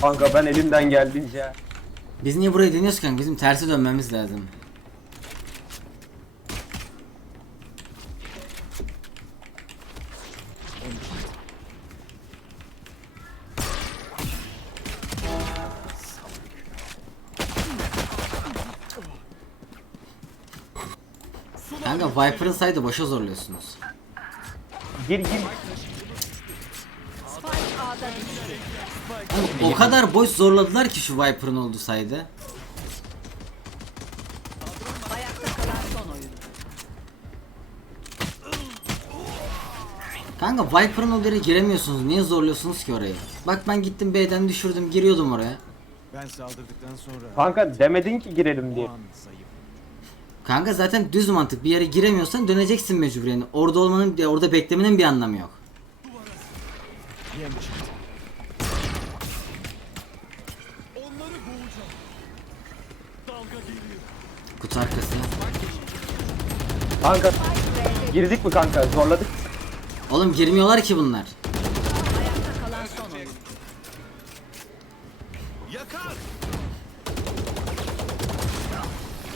Kanka ben elimden geldiğince. Biz niye burayı deniyoruz kanka? Bizim tersi dönmemiz lazım. Kanka Viper'ın saydı boşa zorluyorsunuz. Gir gir. Spike A'da düştü. Kanka, o kadar boş zorladılar ki şu Viper'ın olduğu saydı. Kanka Viper'ın olduğu yere giremiyorsunuz. Niye zorluyorsunuz ki orayı? Bak ben gittim B'den düşürdüm giriyordum oraya. Ben saldırdıktan sonra Kanka demedin ki girelim o diye. an zayıf. Kanka zaten düz mantık bir yere giremiyorsan döneceksin mecburen. Orada olmanın orada beklemenin bir anlamı yok. Yem çıktı. Arkası. Kanka girdik mi kanka? Zorladık. Oğlum girmiyorlar ki bunlar.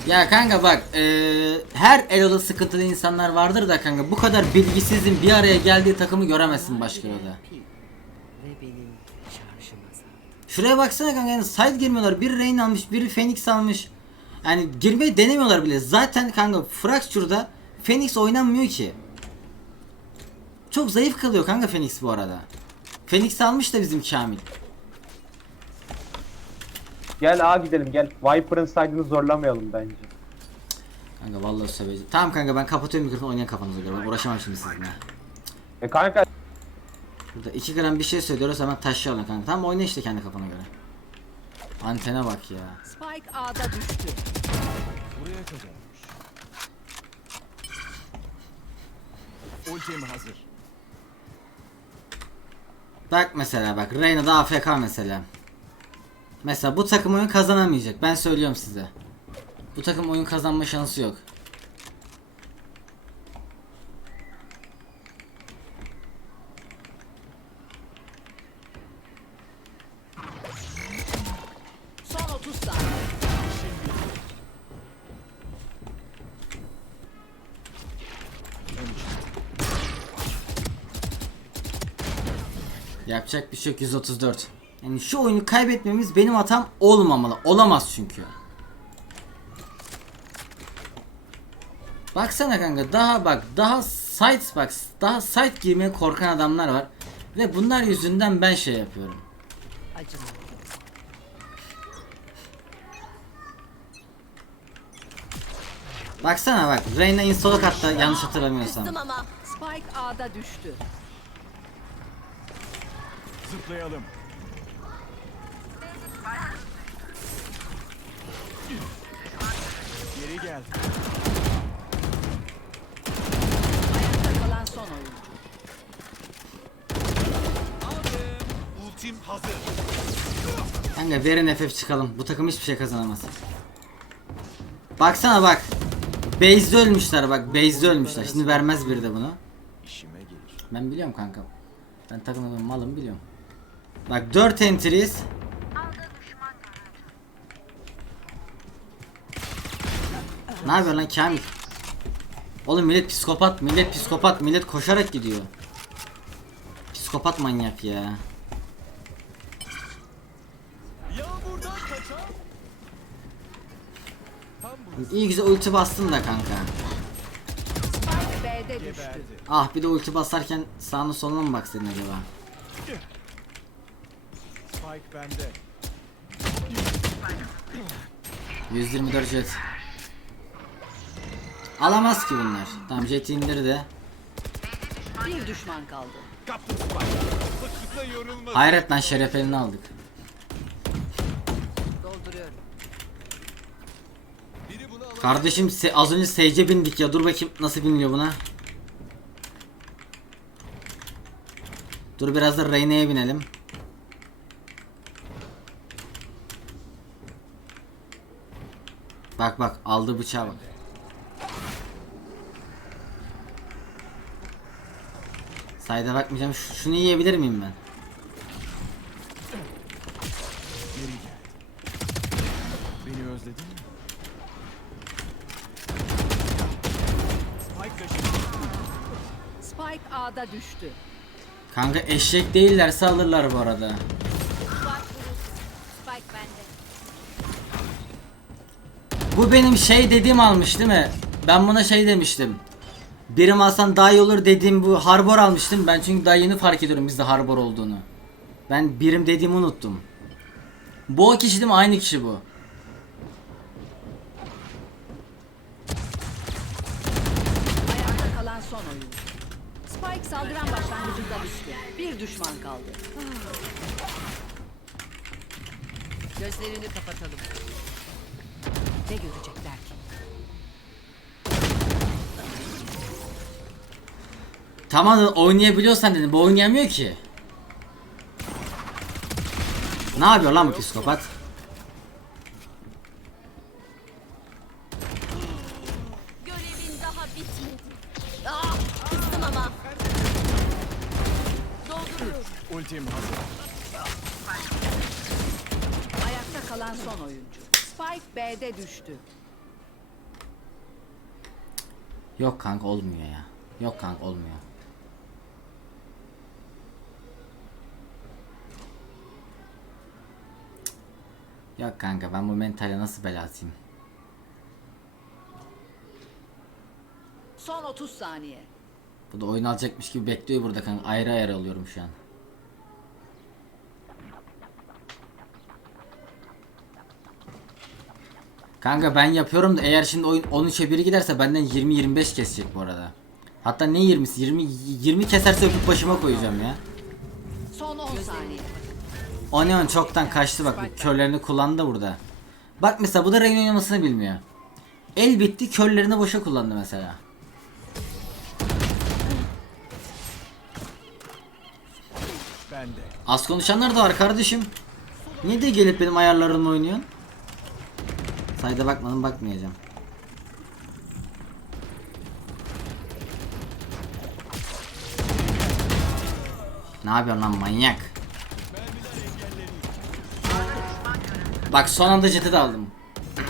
Ya kanka bak eee, her Elo'da sıkıntılı insanlar vardır da kanka bu kadar bilgisizin bir araya geldiği takımı göremezsin başka Elo'da. Şuraya baksana kanka yani side girmiyorlar. Biri Rain almış, biri Phoenix almış. Yani girmeyi denemiyorlar bile. Zaten kanka Fracture'da Phoenix oynanmıyor ki. Çok zayıf kalıyor kanka Phoenix bu arada. Phoenix almış da bizim Kamil. Gel A gidelim gel. Viper'ın side'ını zorlamayalım bence. Kanka vallahi söveceğim. Tamam kanka ben kapatıyorum mikrofonu oynayan kafanıza göre. Ben uğraşamam şimdi sizinle. E kanka Burada 2 gram bir şey söylüyoruz hemen taşıyalım kanka. Tamam oyna işte kendi kafana göre. Antene bak ya. Spike A'da düştü. Buraya kadarmış. Ultim hazır. Bak mesela bak Reyna da AFK mesela. Mesela bu takım oyun kazanamayacak. Ben söylüyorum size. Bu takım oyun kazanma şansı yok. Yapacak bir şey yok 134. Yani şu oyunu kaybetmemiz benim hatam olmamalı. Olamaz çünkü. Baksana kanka daha bak daha site bak daha site girmeye korkan adamlar var. Ve bunlar yüzünden ben şey yapıyorum. Acıma. Baksana bak Reyna install'a hatta yanlış hatırlamıyorsam. Ama. Spike A'da düştü. Zıplayalım. Geri gel. Ayakta kalan son oyuncu. Ultim hazır. Kanka verin FF çıkalım. Bu takım hiçbir şey kazanamaz. Baksana bak. Base'de ölmüşler bak. Base'de ölmüşler. Şimdi vermez biri de bunu. İşime gelir. Ben biliyorum kanka. Ben takımın malım biliyorum. Bak 4 entries. Ne yapıyor lan Kamil? Oğlum millet psikopat, millet psikopat, millet koşarak gidiyor. Psikopat manyak ya. İyi güzel ulti bastın da kanka. Ah bir de ulti basarken sağına soluna mı baksaydın acaba? Spike bende. 124 jet. Alamaz ki bunlar. Tamam jet indir de. Bir düşman kaldı. Kaptım Spike. Sıklıkla yorulma. Hayret lan şeref elini aldık. Dolduruyorum. Kardeşim az önce SC bindik ya dur bakayım nasıl biniliyor buna. Dur biraz da Reyna'ya binelim. Bak bak aldı bıçağı bak. Sayda bakmayacağım. Ş şunu yiyebilir miyim ben? Beni özledin mi? Spike A'da düştü. Kanka eşek değillerse alırlar bu arada. Bu benim şey dediğim almış değil mi? Ben buna şey demiştim. Birim alsan daha iyi olur dediğim bu harbor almıştım. Ben çünkü daha yeni fark ediyorum bizde harbor olduğunu. Ben birim dediğimi unuttum. Bu o kişi değil mi? Aynı kişi bu. Ayakta kalan son oyuncu. Spike saldıran başlangıcında düştü. Bir düşman kaldı. Gözlerini kapatalım. Görecekler ki? Tamam oynayabiliyorsan dedim. Bu oynayamıyor ki. Ne yapıyor lan bu psikopat? Görevin daha bitmedi. Ah, kızdım ama. Dolduruyorum. Ultim hazır. Ayakta kalan son oyuncu. Spike B'de düştü. Yok kanka olmuyor ya. Yok kanka olmuyor. Yok kanka ben bu mentale nasıl belasıyım? Son 30 saniye. Bu da oyun alacakmış gibi bekliyor burada kanka. Ayrı ayrı alıyorum şu an. Kanka ben yapıyorum da eğer şimdi oyun 13'e 1 giderse benden 20-25 kesecek bu arada. Hatta ne 20'si 20 20 keserse öpüp başıma koyacağım ya. Son 10 saniye. Onion çoktan kaçtı bak körlerini kullandı burada. Bak mesela bu da Reyna oynamasını bilmiyor. El bitti körlerini boşa kullandı mesela. Az konuşanlar da var kardeşim. Niye de gelip benim ayarlarımla oynuyorsun? Sayda bakmadım bakmayacağım. Ne yapıyorsun lan manyak? Bak son anda jeti de aldım.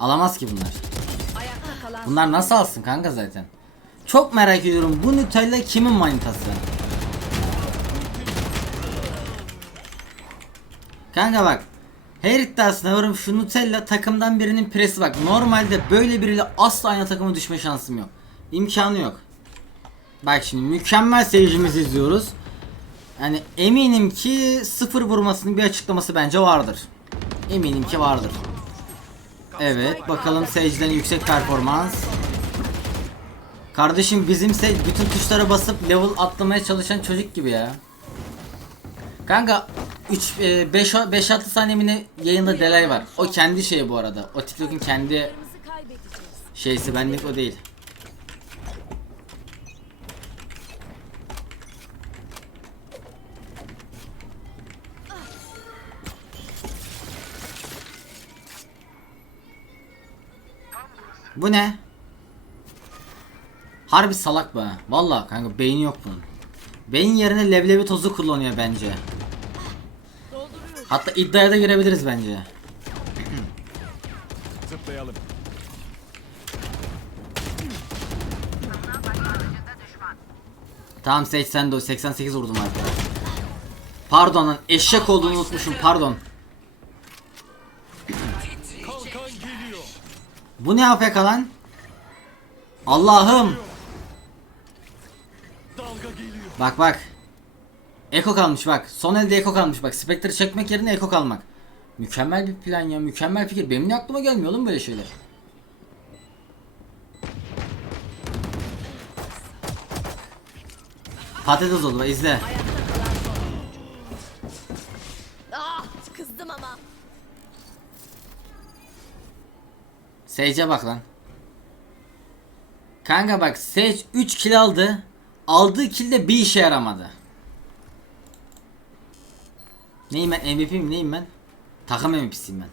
Alamaz ki bunlar. Bunlar nasıl alsın kanka zaten? Çok merak ediyorum bu Nutella kimin manitası? Kanka bak. Her iddiasına varım şu Nutella takımdan birinin presi bak. Normalde böyle biriyle asla aynı takıma düşme şansım yok. İmkanı yok. Bak şimdi mükemmel seyircimizi izliyoruz. Yani eminim ki sıfır vurmasının bir açıklaması bence vardır. Eminim ki vardır. Evet bakalım Sage'den yüksek performans. Kardeşim bizim bütün tuşlara basıp level atlamaya çalışan çocuk gibi ya. Kanka 3 5 5 6 saniye yayında delay var. O kendi şeyi bu arada. O TikTok'un kendi şeysi benlik o değil. Bu ne? Harbi salak bu ha. Vallahi kanka beyni yok bunun. Beyin yerine leblebi tozu kullanıyor bence. Hatta iddiaya da girebiliriz bence. Zıplayalım. Tamam 80 de o 88 vurdum arkadaşlar. Pardon lan eşek olduğunu unutmuşum pardon. Bu ne AFK lan? Allah'ım. Bak bak. Eko kalmış bak. Son elde Eko kalmış bak. Spectre çekmek yerine Eko kalmak. Mükemmel bir plan ya. Mükemmel fikir. Benim niye aklıma gelmiyor oğlum böyle şeyler? Patates oldu bak izle. Ah, kızdım ama. Sage'e bak lan. Kanka bak Sage 3 kill aldı. Aldığı kill de bir işe yaramadı. Neyim ben MVP neyim ben? Takım MVP'siyim ben.